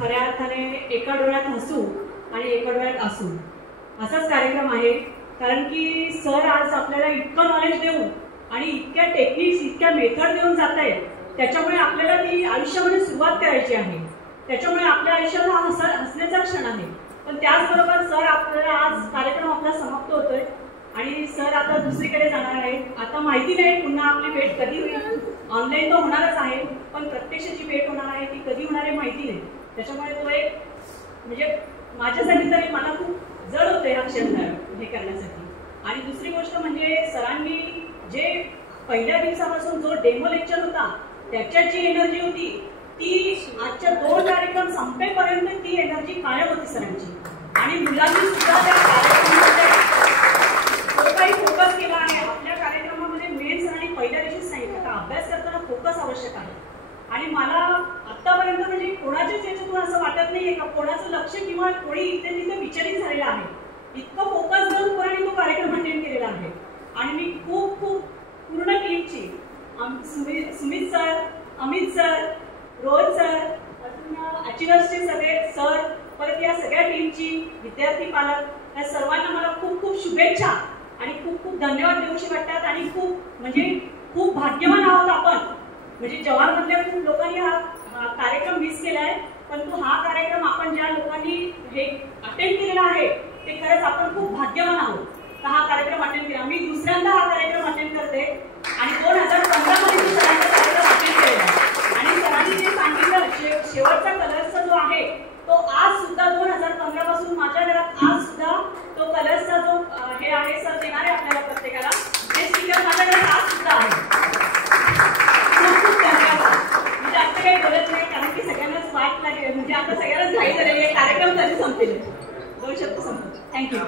खऱ्या अर्थाने एका डोळ्यात हसू आणि एका डोळ्यात असू असाच कार्यक्रम आहे। कारण की सर आज आपल्याला इतकं नॉलेज देऊन आणि इतक्या टेक्निक्स इतक्या मेथड देऊन जात आहेत, त्याच्यामुळे आपल्याला ती आयुष्यामध्ये सुरुवात करायची आहे। त्याच्यामुळे आपल्या आयुष्याला हसण्याचा क्षण आहे। पण त्याचबरोबर सर आपल्याला आज कार्यक्रम आपला समाप्त होतोय आणि सर आता दुसरीकडे जाणार आहेत। आता माहिती नाही पुन्हा आपली भेट कधी होईल, ऑनलाईन तर होणारच आहे, पण प्रत्यक्षाची भेट होणार आहे ती कधी होणार आहे माहिती नाही। त्याच्यामुळे तो एक म्हणजे माझ्यासाठी तरी मला खूप जड होते हा क्षण हे करण्यासाठी। आणि दुसरी गोष्ट म्हणजे सरांनी जे पहिल्या दिवसापासून जो डेमो लेक्चर होता त्याच्यात जी एनर्जी होती ती आजच्या 2 कार्यक्रम संपेपर्यंत ती एनर्जी कायम होती सरांची। आणि मुलांनी सुद्धा त्या कार्यक्रमामध्ये जो काही फोकस केला आहे आपल्या कार्यक्रमामध्ये मेन सरांनी पहिल्या दिवशीच सांगितलं का अभ्यास करताना फोकस आवश्यक आहे। आणि मला आतापर्यंत म्हणजे कोणाच्याच याच्यातून असं वाटत नाहीये का कोणाचं लक्ष किंवा कोणी इथे तिथे विचलित झालेलं आहे। इतकं फोकस देऊन कोणी तो कार्यक्रम अटेंड केलेला आहे। आणि मी खूप खूप पूर्ण टीमची Sumit sir, Amit sir, Rohan sir, अजून अचिव्हर्सचे सगळे सर, परत या सगळ्या टीमची विद्यार्थी पालक या सर्वांना मला खूप खूप शुभेच्छा आणि खूप खूप धन्यवाद देऊशी वाटतात। आणि खूप भाग्यवान आहोत आपण, म्हणजे जवाहरमधल्या खूप लोकांनी हा कार्यक्रम मिस केलाय, परंतु हा कार्यक्रम आपण ज्या लोकांनी हे अटेंड केलेला आहे ते खरंच आपण खूप भाग्यवान आहोत का हा कार्यक्रम अटेंड केला। मी दुसऱ्यांदा हा कार्यक्रम अटेंड करते आणि 2015 मध्ये मी सरांचा कार्यक्रम अटेंड केलेला आणि सरांनी जे सांगितलं शेवटचा कलर्सचा जो आहे तो आज सुद्धा 2015 पासून माझ्या घरात आज सुद्धा तो कलर्सचा जो हे आहे सर देणार आहे आपल्याला प्रत्येकाला, हे स्टिकर माझ्या घरात आज सुद्धा आहे। खूप धन्यवाद। मी जास्त काही बोलत नाही कारण की सगळ्यांनाच वाट लागेल, म्हणजे आता सगळ्यांनाच घाई झालेली आहे कार्यक्रम कधी संपेल 2 शब्द संपतो। थँक्यू।